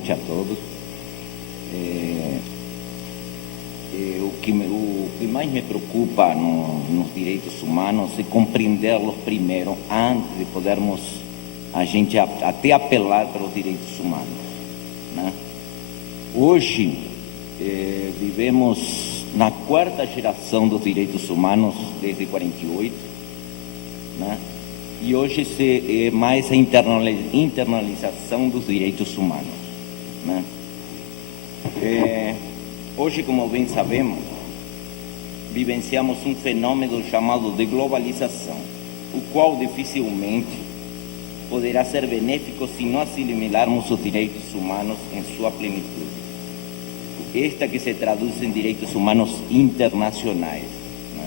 noite a todos. O que mais me preocupa nos direitos humanos é compreendê-los primeiro, antes de podermos a gente até apelar para os direitos humanos, né? Hoje vivemos na quarta geração dos direitos humanos desde 48, né? E hoje é mais a internalização dos direitos humanos, né? Hoje, como bem sabemos, vivenciamos um fenômeno chamado de globalização, o qual dificilmente poderá ser benéfico se não assimilarmos os direitos humanos em sua plenitude. Esta que se traduz em direitos humanos internacionais, né?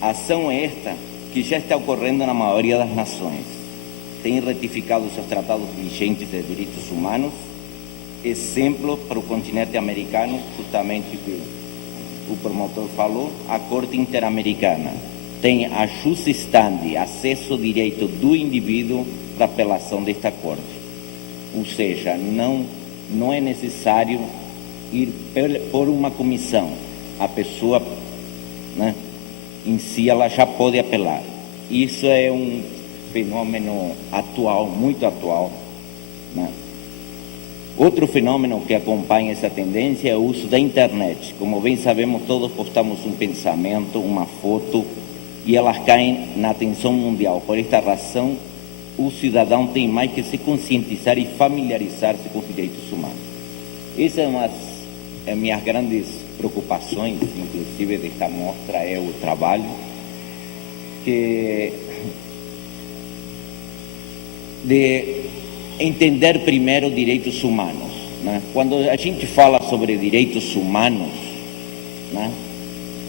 Ação esta que já está ocorrendo na maioria das nações. Tem ratificado seus tratados vigentes de direitos humanos. Exemplo para o continente americano, justamente o que o promotor falou, a Corte Interamericana tem a justa stand, acesso ao direito do indivíduo para apelação desta Corte. Ou seja, não é necessário ir por uma comissão. A pessoa, né, em si, ela já pode apelar. Isso é um fenômeno atual, muito atual, né? Outro fenômeno que acompanha essa tendência é o uso da internet. Como bem sabemos, todos postamos um pensamento, uma foto, e elas caem na atenção mundial. Por esta razão, o cidadão tem mais que se conscientizar e familiarizar-se com os direitos humanos. Essa é uma das minhas grandes preocupações, inclusive desta mostra, é o trabalho, de entender primeiro direitos humanos, né? Quando a gente fala sobre direitos humanos, né,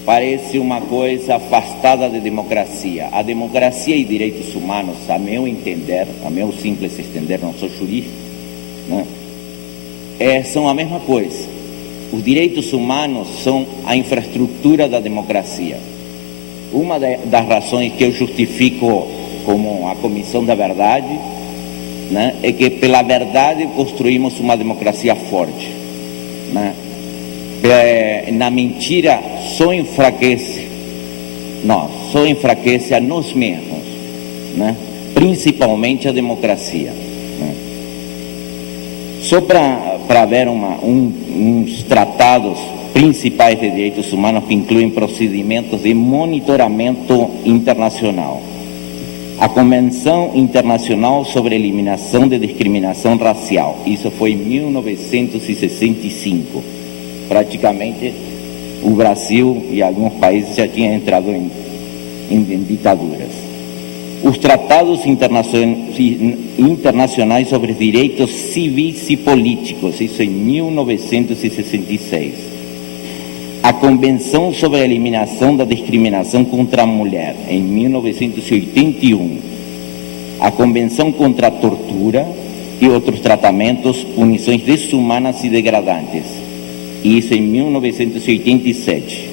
parece uma coisa afastada da democracia. A democracia e direitos humanos, a meu entender, a meu simples entender, não sou jurista, né, são a mesma coisa. Os direitos humanos são a infraestrutura da democracia. Uma das razões que eu justifico como a Comissão da Verdade, né, é que pela verdade construímos uma democracia forte, né? Na mentira só enfraquece a nós mesmos, né? Principalmente a democracia, né? Só para ver uns tratados principais de direitos humanos que incluem procedimentos de monitoramento internacional. A Convenção Internacional sobre a Eliminação de Discriminação Racial, isso foi em 1965. Praticamente o Brasil e alguns países já tinham entrado em ditaduras. Os tratados internacionais sobre direitos civis e políticos, isso em 1966. A Convenção sobre a Eliminação da Discriminação contra a Mulher, em 1981. A Convenção contra a Tortura e outros tratamentos, punições desumanas e degradantes, isso em 1987.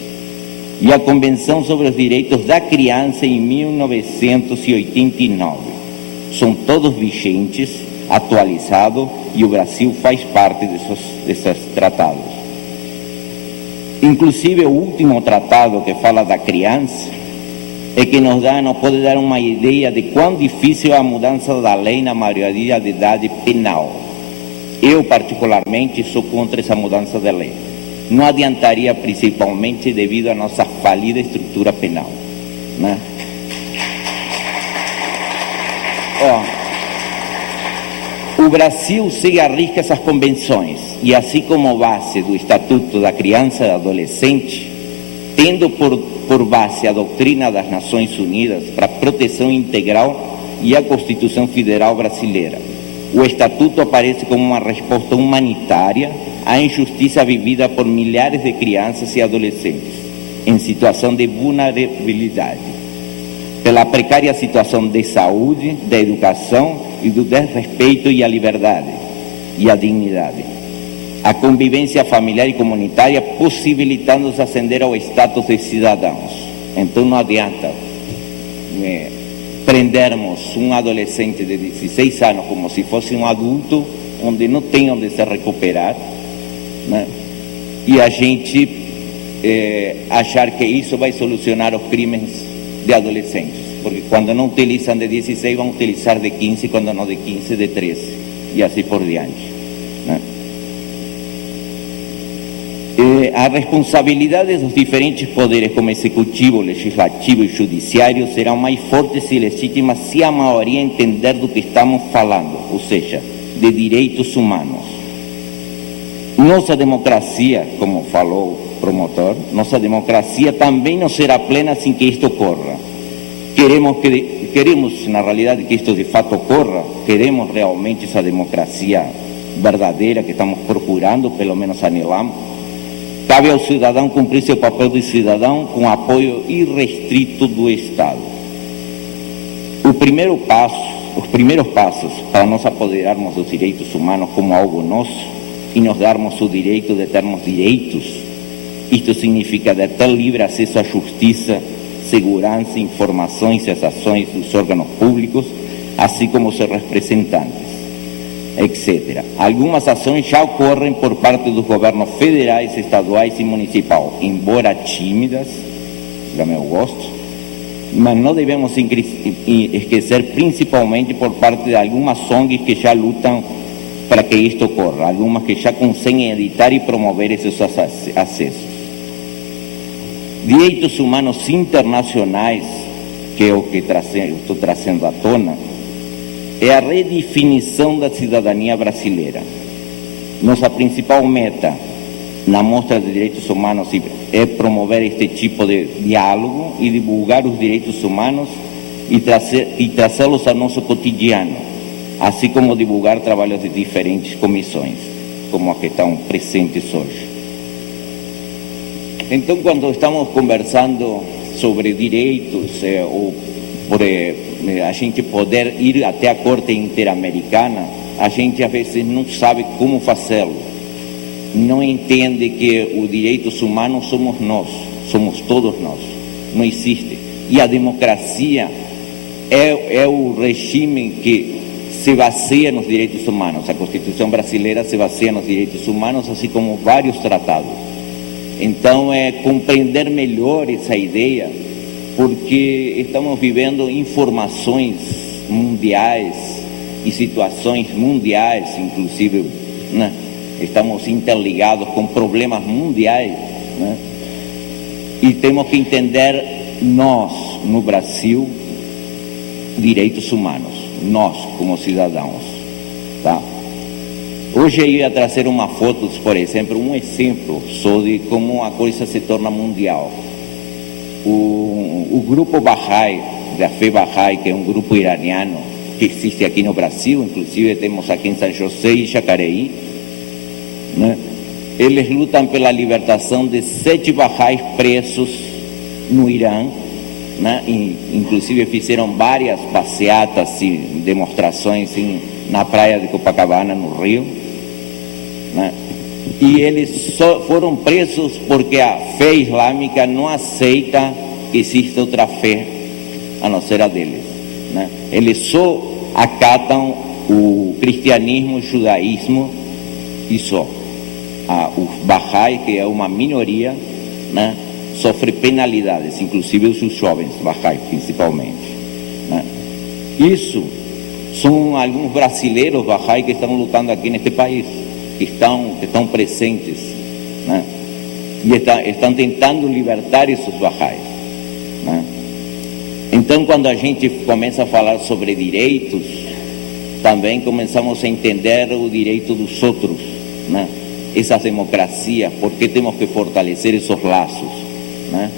E a Convenção sobre os Direitos da Criança, em 1989. São todos vigentes, atualizados, e o Brasil faz parte desses tratados. Inclusive, o último tratado que fala da criança é que nos pode dar uma ideia de quão difícil é a mudança da lei na maioria de idade penal. Eu, particularmente, sou contra essa mudança da lei. Não adiantaria, principalmente devido à nossa falida estrutura penal, né? O Brasil segue à risca essas convenções e, assim como base do Estatuto da Criança e do Adolescente, tendo por base a doutrina das Nações Unidas para a proteção integral e a Constituição Federal Brasileira. O Estatuto aparece como uma resposta humanitária à injustiça vivida por milhares de crianças e adolescentes em situação de vulnerabilidade, pela precária situação de saúde, da educação e do desrespeito e a liberdade e a dignidade. A convivência familiar e comunitária possibilitando-os ascender ao status de cidadãos. Então não adianta prendermos um adolescente de 16 anos como se fosse um adulto, onde não tem onde se recuperar, né? E a gente achar que isso vai solucionar os crimes de adolescentes, porque quando não utilizam de 16 vão utilizar de 15, quando não de 15, de 13 e assim por diante, né? A responsabilidade dos diferentes poderes, como executivo, legislativo e judiciário, serão mais fortes e legítimas se a maioria entender do que estamos falando, ou seja, de direitos humanos. Nossa democracia, como falou o promotor, nossa democracia também não será plena sem que isto ocorra. Queremos, na realidade, que isto de fato ocorra, queremos realmente essa democracia verdadeira que estamos procurando, pelo menos anelamos. Cabe ao cidadão cumprir seu papel de cidadão com apoio irrestrito do Estado. Os primeiros passos para nós apoderarmos dos direitos humanos como algo nosso e nos darmos o direito de termos direitos, isto significa de ter livre acesso à justiça, segurança, informações e às ações dos órgãos públicos, assim como seus representantes, etc. Algumas ações já ocorrem por parte dos governos federais, estaduais e municipais, embora tímidas, do meu gosto, mas não devemos esquecer principalmente por parte de algumas ONGs que já lutam para que isto ocorra, algumas que já conseguem editar e promover esses acessos. Direitos humanos internacionais, que é o que estou trazendo à tona, é a redefinição da cidadania brasileira. Nossa principal meta na Mostra de Direitos Humanos é promover este tipo de diálogo e divulgar os direitos humanos e trazê-los ao nosso cotidiano, assim como divulgar trabalhos de diferentes comissões, como as que estão presentes hoje. Então, quando estamos conversando sobre direitos, a gente poder ir até a Corte Interamericana, a gente às vezes não sabe como fazê-lo, não entende que os direitos humanos somos nós, somos todos nós, não existe. E a democracia é o regime que se baseia nos direitos humanos. A Constituição brasileira se baseia nos direitos humanos, assim como vários tratados. Então, compreender melhor essa ideia, porque estamos vivendo informações mundiais e situações mundiais, inclusive, né? Estamos interligados com problemas mundiais, né? E temos que entender nós, no Brasil, direitos humanos, nós como cidadãos, tá? Hoje eu ia trazer uma foto, por exemplo, um exemplo só de como a coisa se torna mundial. O grupo Bahá'í, da fé Bahá'í, que é um grupo iraniano que existe aqui no Brasil, inclusive temos aqui em São José e Jacareí, né? Eles lutam pela libertação de 7 Bahá'ís presos no Irã, né? Inclusive fizeram várias passeatas e demonstrações na praia de Copacabana, no Rio, né? E eles só foram presos porque a fé islâmica não aceita que exista outra fé a não ser a deles, né? Eles só acatam o cristianismo, o judaísmo e só. Os Bahá'í, que é uma minoria, né, sofre penalidades, inclusive os jovens Bahá'í principalmente, né? Isso são alguns brasileiros Bahá'í que estão lutando aqui neste país, que estão presentes, né? E estão tentando libertar esses Bahá'ís, né? Então, quando a gente começa a falar sobre direitos, também começamos a entender o direito dos outros, né? Essas democracias, porque temos que fortalecer esses laços, né?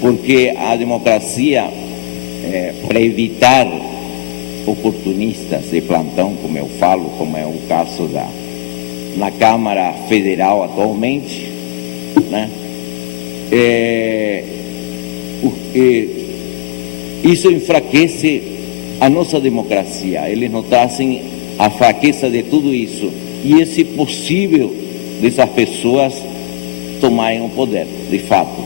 Porque a democracia, para evitar oportunistas de plantão, como eu falo, como é o caso na Câmara Federal atualmente, né? Isso enfraquece a nossa democracia. Eles não trazem a fraqueza de tudo isso e esse possível dessas pessoas tomarem o poder, de fato.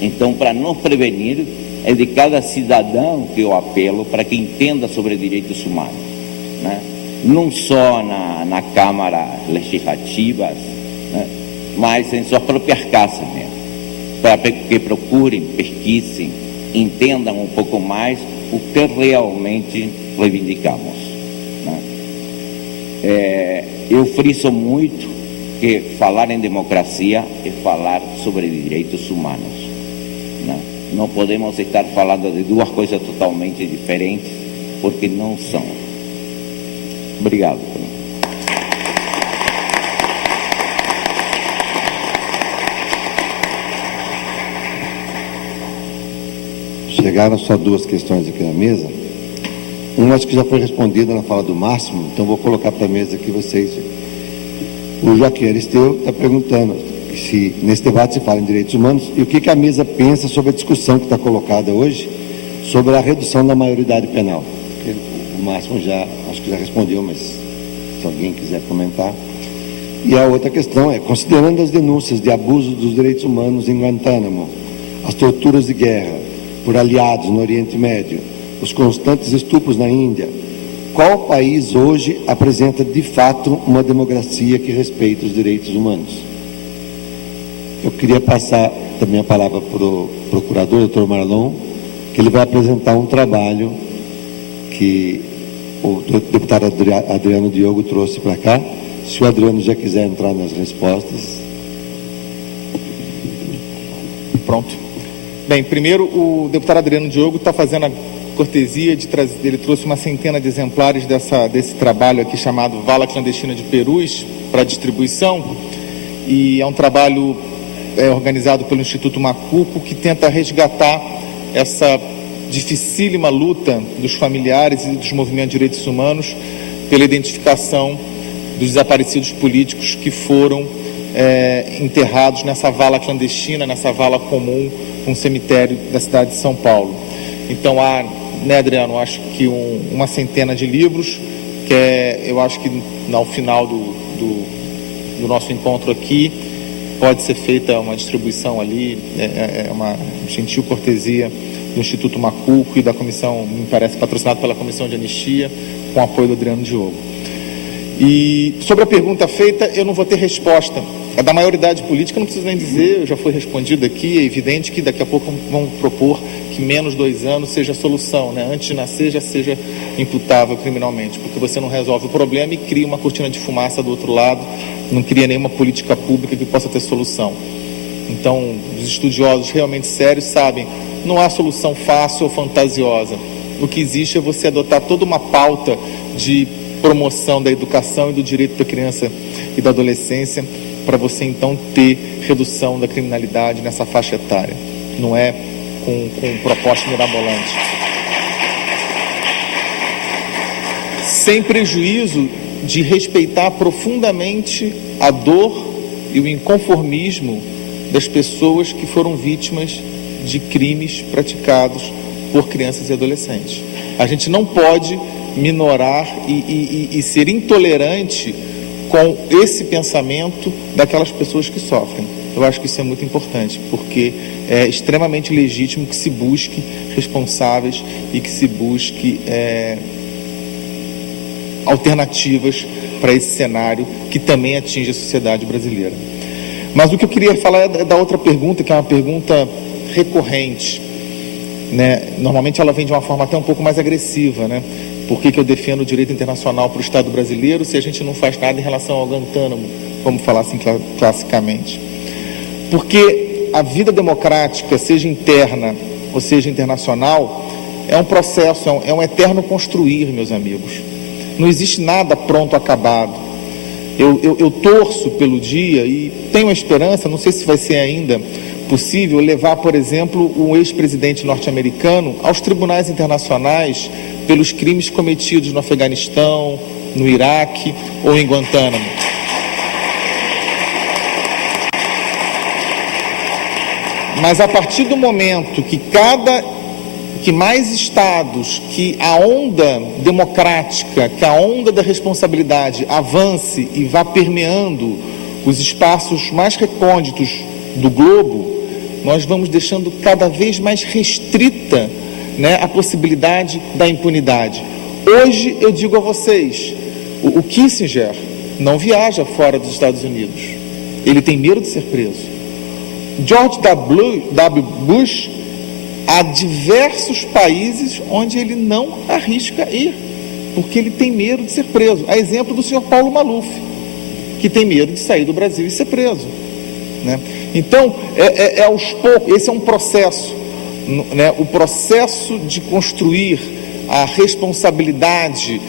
Então, para nos prevenir, é de cada cidadão que eu apelo para que entenda sobre direitos humanos, né? não só na Câmara Legislativa, né, mas em suas próprias casas mesmo, para que procurem, pesquisem, entendam um pouco mais o que realmente reivindicamos, né? Eu friso muito que falar em democracia é falar sobre direitos humanos, né? Não podemos estar falando de duas coisas totalmente diferentes, porque não são. Obrigado. Chegaram só duas questões aqui na mesa. Uma acho que já foi respondida na fala do Máximo, então vou colocar para a mesa aqui vocês. O Joaquim Aristeu está perguntando se nesse debate se fala em direitos humanos e o que a mesa pensa sobre a discussão que está colocada hoje sobre a redução da maioridade penal. O Máximo já, acho que já respondeu, mas se alguém quiser comentar. E a outra questão é, considerando as denúncias de abuso dos direitos humanos em Guantánamo, as torturas de guerra por aliados no Oriente Médio, os constantes estupros na Índia, qual país hoje apresenta de fato uma democracia que respeita os direitos humanos? Eu queria passar também a palavra para o procurador, doutor Marlon, que ele vai apresentar um trabalho que o deputado Adriano Diogo trouxe para cá. Se o Adriano já quiser entrar nas respostas. Pronto. Bem, primeiro o deputado Adriano Diogo está fazendo a cortesia de trazer, ele trouxe uma centena de exemplares desse trabalho aqui chamado Vala Clandestina de Perus para distribuição, e é um trabalho organizado pelo Instituto Macuco, que tenta resgatar essa dificílima luta dos familiares e dos movimentos de direitos humanos pela identificação dos desaparecidos políticos que foram enterrados nessa vala clandestina, nessa vala comum, um cemitério da cidade de São Paulo. Então há, né, Adriano, acho que uma centena de livros, que eu acho que ao final do nosso encontro aqui pode ser feita uma distribuição ali, uma gentil cortesia do Instituto Macuco e da comissão, me parece, patrocinado pela Comissão de Anistia, com apoio do Adriano Diogo. E sobre a pergunta feita, eu não vou ter resposta. A da maioridade política, não preciso nem dizer, já foi respondido aqui, é evidente que daqui a pouco vão propor que menos 2 anos seja a solução, né? Antes de nascer já seja imputável criminalmente, porque você não resolve o problema e cria uma cortina de fumaça do outro lado, não cria nenhuma política pública que possa ter solução. Então, os estudiosos realmente sérios sabem, não há solução fácil ou fantasiosa. O que existe é você adotar toda uma pauta de promoção da educação e do direito da criança e da adolescência, para você então ter redução da criminalidade nessa faixa etária. Não é com proposta mirabolante. Sem prejuízo de respeitar profundamente a dor e o inconformismo das pessoas que foram vítimas de crimes praticados por crianças e adolescentes. A gente não pode minorar e ser intolerante com esse pensamento daquelas pessoas que sofrem. Eu acho que isso é muito importante, porque é extremamente legítimo que se busque responsáveis e que se busque alternativas para esse cenário que também atinge a sociedade brasileira. Mas o que eu queria falar é da outra pergunta, que é uma pergunta recorrente, né? Normalmente ela vem de uma forma até um pouco mais agressiva, né? Por que eu defendo o direito internacional para o Estado brasileiro se a gente não faz nada em relação ao Guantánamo, vamos falar assim classicamente? Porque a vida democrática, seja interna ou seja internacional, é um processo, é um eterno construir, meus amigos. Não existe nada pronto, acabado. Eu torço pelo dia e tenho a esperança, não sei se vai ser ainda possível, levar, por exemplo, um ex-presidente norte-americano aos tribunais internacionais pelos crimes cometidos no Afeganistão, no Iraque ou em Guantánamo. Mas a partir do momento que mais estados, que a onda democrática, que a onda da responsabilidade avance e vá permeando os espaços mais recônditos do globo, nós vamos deixando cada vez mais restrita, né, a possibilidade da impunidade. Hoje eu digo a vocês, O Kissinger não viaja fora dos Estados Unidos. Ele tem medo de ser preso. George W. Bush, há diversos países onde ele não arrisca ir, porque ele tem medo de ser preso. A exemplo do senhor Paulo Maluf, que tem medo de sair do Brasil e ser preso, né? Então, aos poucos, esse é um processo, né? O processo de construir a responsabilidade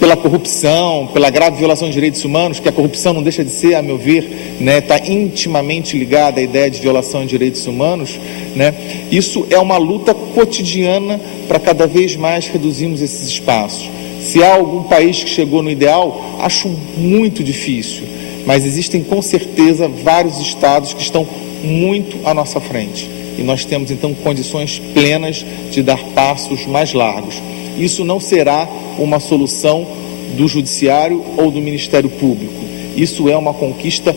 pela corrupção, pela grave violação de direitos humanos, que a corrupção não deixa de ser, a meu ver, né, está intimamente ligada à ideia de violação de direitos humanos, né? Isso é uma luta cotidiana para cada vez mais reduzirmos esses espaços. Se há algum país que chegou no ideal, acho muito difícil, mas existem com certeza vários estados que estão muito à nossa frente. E nós temos então condições plenas de dar passos mais largos. Isso não será uma solução do Judiciário ou do Ministério Público. Isso é uma conquista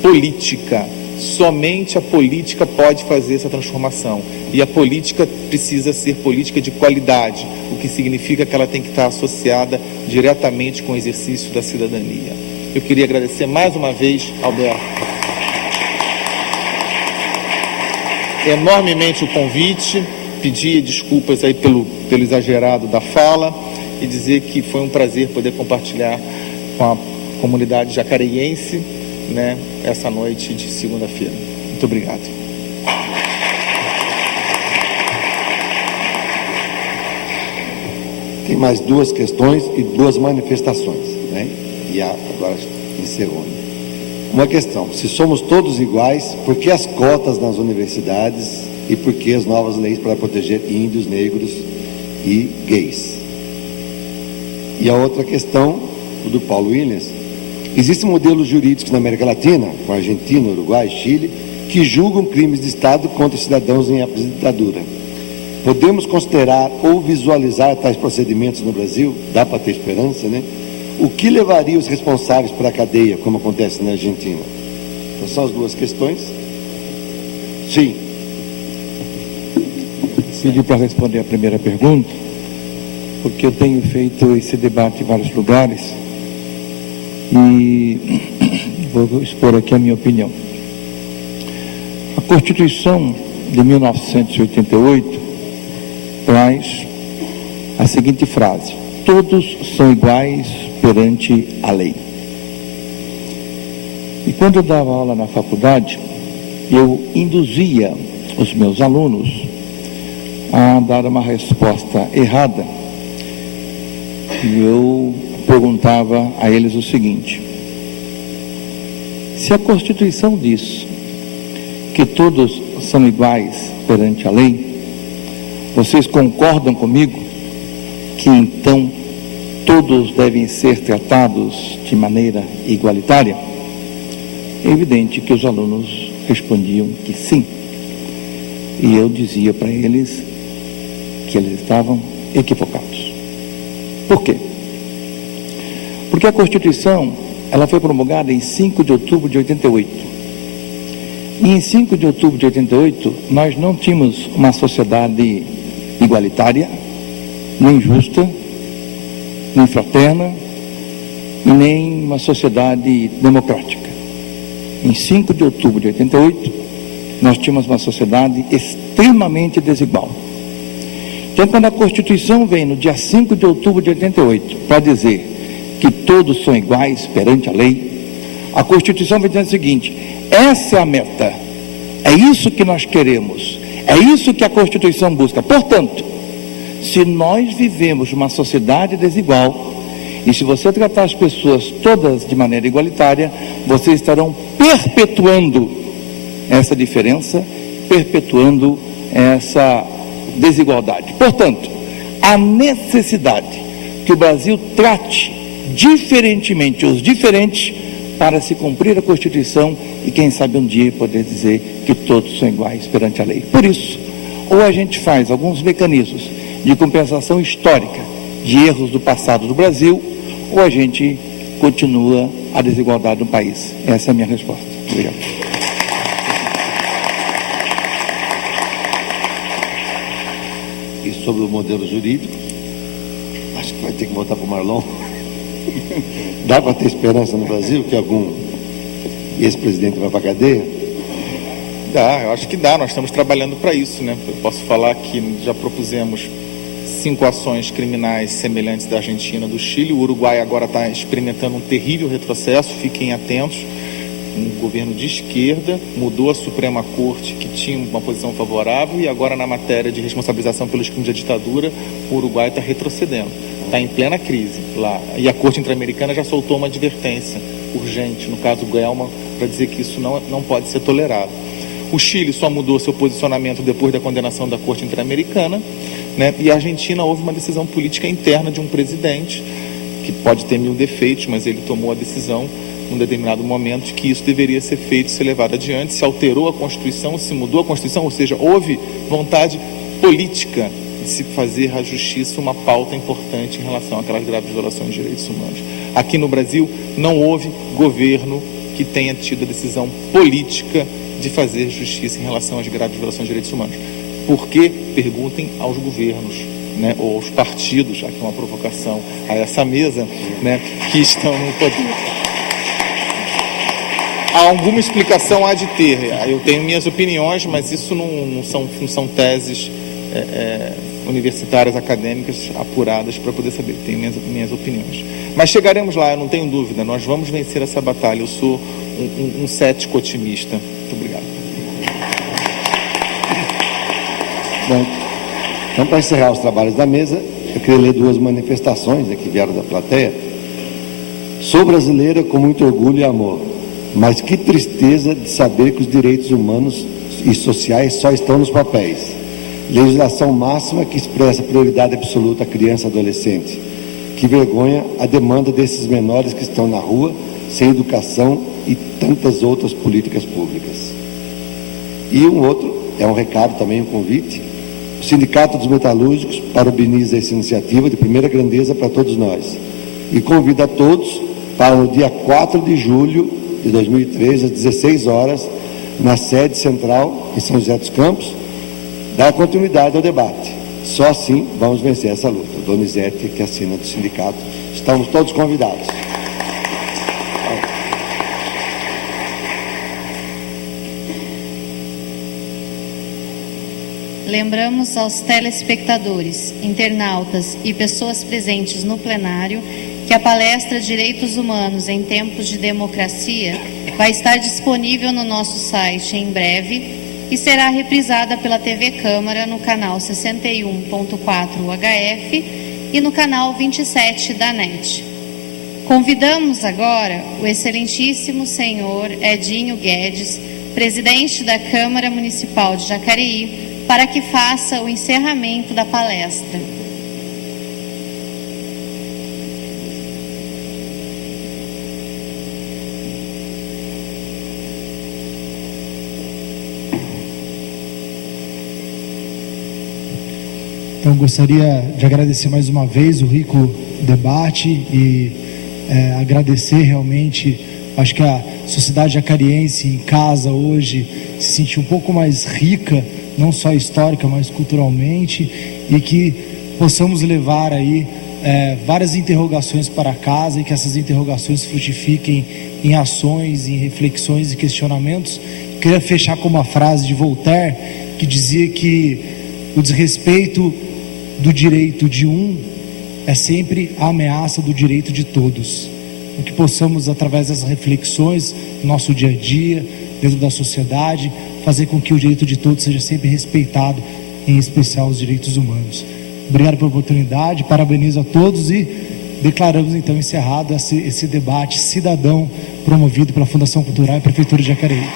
política. Somente a política pode fazer essa transformação. E a política precisa ser política de qualidade, o que significa que ela tem que estar associada diretamente com o exercício da cidadania. Eu queria agradecer mais uma vez, Alberto, enormemente o convite, pedir desculpas aí pelo exagerado da fala e dizer que foi um prazer poder compartilhar com a comunidade jacareiense, né, essa noite de segunda-feira. Muito obrigado. Tem mais duas questões e duas manifestações, né? E agora encerrou. Uma questão: se somos todos iguais, por que as cotas nas universidades e por que as novas leis para proteger índios, negros e gays? E a outra questão, do Paulo Williams: existem modelos jurídicos na América Latina, com Argentina, Uruguai, Chile, que julgam crimes de Estado contra cidadãos em época de ditadura. Podemos considerar ou visualizar tais procedimentos no Brasil? Dá para ter esperança, né? O que levaria os responsáveis para a cadeia, como acontece na Argentina? Então, são as duas questões. Sim. Pedi para responder a primeira pergunta, porque eu tenho feito esse debate em vários lugares e vou expor aqui a minha opinião. A Constituição de 1988 traz a seguinte frase: todos são iguais perante a lei. E quando eu dava aula na faculdade, eu induzia os meus alunos a dar uma resposta errada. E eu perguntava a eles o seguinte: se a Constituição diz que todos são iguais perante a lei, vocês concordam comigo que então todos devem ser tratados de maneira igualitária? É evidente que os alunos respondiam que sim. E eu dizia para eles que eles estavam equivocados. Por quê? Porque a Constituição, ela foi promulgada em 5 de outubro de 88. E em 5 de outubro de 88, nós não tínhamos uma sociedade igualitária, nem justa, nem fraterna, e nem uma sociedade democrática. Em 5 de outubro de 88, nós tínhamos uma sociedade extremamente desigual. Então, quando a Constituição vem no dia 5 de outubro de 88 para dizer que todos são iguais perante a lei, a Constituição vem dizendo o seguinte: essa é a meta, é isso que nós queremos, é isso que a Constituição busca. Portanto, se nós vivemos uma sociedade desigual, e se você tratar as pessoas todas de maneira igualitária, vocês estarão perpetuando essa diferença, perpetuando essa desigualdade. Portanto, a necessidade que o Brasil trate diferentemente os diferentes para se cumprir a Constituição e quem sabe um dia poder dizer que todos são iguais perante a lei. Por isso, ou a gente faz alguns mecanismos de compensação histórica de erros do passado do Brasil, ou a gente continua a desigualdade no país. Essa é a minha resposta. Obrigado. E sobre o modelo jurídico, acho que vai ter que voltar para o Marlon. Dá para ter esperança no Brasil que algum ex-presidente vai para a cadeia? Dá, eu acho que dá. Nós estamos trabalhando para isso, né? Eu posso falar que já propusemos 5 ações criminais semelhantes da Argentina, do Chile. O Uruguai agora está experimentando um terrível retrocesso, fiquem atentos. Um governo de esquerda mudou a Suprema Corte, que tinha uma posição favorável, e agora na matéria de responsabilização pelos crimes da ditadura, o Uruguai está retrocedendo. Está em plena crise lá. E a Corte Interamericana já soltou uma advertência urgente, no caso Guelma, para dizer que isso não pode ser tolerado. O Chile só mudou seu posicionamento depois da condenação da Corte Interamericana, né? E a Argentina houve uma decisão política interna de um presidente, que pode ter 1000 defeitos, mas ele tomou a decisão num determinado momento de que isso deveria ser feito, ser levado adiante. Se alterou a Constituição, se mudou a Constituição, ou seja, houve vontade política de se fazer a justiça uma pauta importante em relação àquelas graves violações de direitos humanos. Aqui no Brasil não houve governo que tenha tido a decisão política de fazer justiça em relação às graves violações de direitos humanos. Por que? Perguntem aos governos, né, ou aos partidos, aqui uma provocação a essa mesa, né, que estão no poder. Alguma explicação há de ter. Eu tenho minhas opiniões, mas isso não são teses universitárias, acadêmicas, apuradas para poder saber. Tenho minhas opiniões. Mas chegaremos lá, eu não tenho dúvida. Nós vamos vencer essa batalha. Eu sou um cético otimista. Muito obrigado. Bom, então, para encerrar os trabalhos da mesa, eu queria ler 2 manifestações que vieram da plateia. Sou brasileira com muito orgulho e amor, mas que tristeza de saber que os direitos humanos e sociais só estão nos papéis. Legislação máxima que expressa prioridade absoluta à criança e adolescente. Que vergonha a demanda desses menores que estão na rua, sem educação e tantas outras políticas públicas. E um outro, é um recado também, um convite. O Sindicato dos Metalúrgicos parabeniza essa iniciativa de primeira grandeza para todos nós e convida a todos para no dia 4 de julho de 2013, às 16 horas, na sede central em São José dos Campos, dar continuidade ao debate. Só assim vamos vencer essa luta. O Donizete, que assina do sindicato, estamos todos convidados. Lembramos aos telespectadores, internautas e pessoas presentes no plenário que a palestra Direitos Humanos em Tempos de Democracia vai estar disponível no nosso site em breve e será reprisada pela TV Câmara no canal 61.4 UHF e no canal 27 da NET. Convidamos agora o excelentíssimo senhor Edinho Guedes, presidente da Câmara Municipal de Jacareí, para que faça o encerramento da palestra. Então, gostaria de agradecer mais uma vez o rico debate e agradecer realmente, acho que a sociedade jacariense em casa hoje se sentiu um pouco mais rica, não só histórica, mas culturalmente, e que possamos levar aí várias interrogações para casa e que essas interrogações frutifiquem em ações, em reflexões e questionamentos. Queria fechar com uma frase de Voltaire, que dizia que o desrespeito do direito de um é sempre a ameaça do direito de todos. Que possamos, através dessas reflexões, no nosso dia a dia, dentro da sociedade, fazer com que o direito de todos seja sempre respeitado, em especial os direitos humanos. Obrigado pela oportunidade, parabenizo a todos e declaramos então encerrado esse debate cidadão promovido pela Fundação Cultural e Prefeitura de Jacareí.